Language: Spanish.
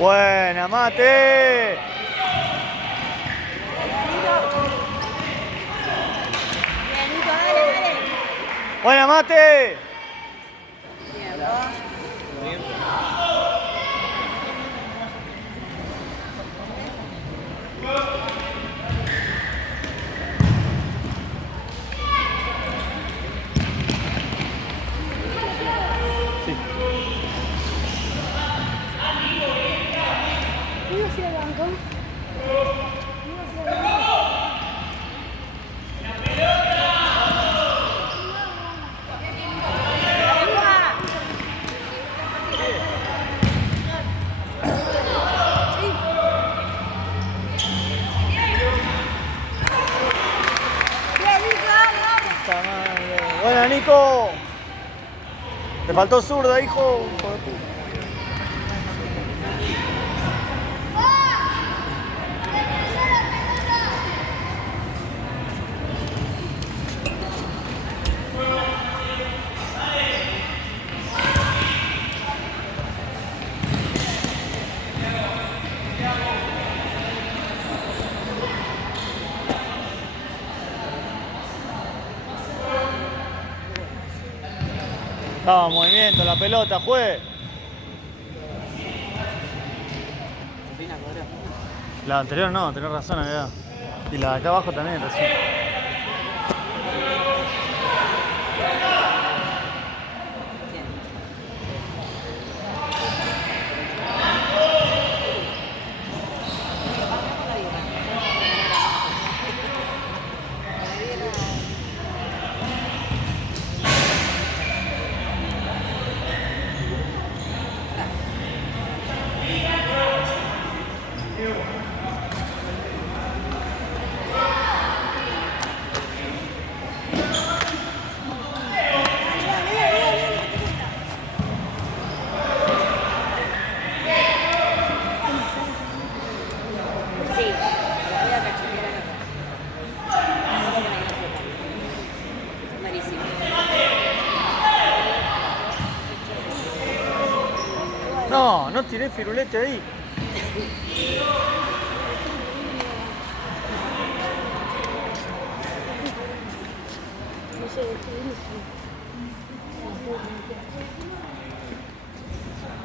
Buena, Mate. Bien, Nico, dale, dale. Buena, Mate. Bien, vos. Sí. ¿Iba a ir al banco? Puta madre. Buena, Nico. Te faltó zurda, hijo. Hijo de puta. Estaba en movimiento, la pelota, juez. La anterior no, tenés razón, acá. Y la de acá abajo también, recién. Sí, la voy a cachetear acá. Marísimo. No, no tiré firulete ahí. No sé,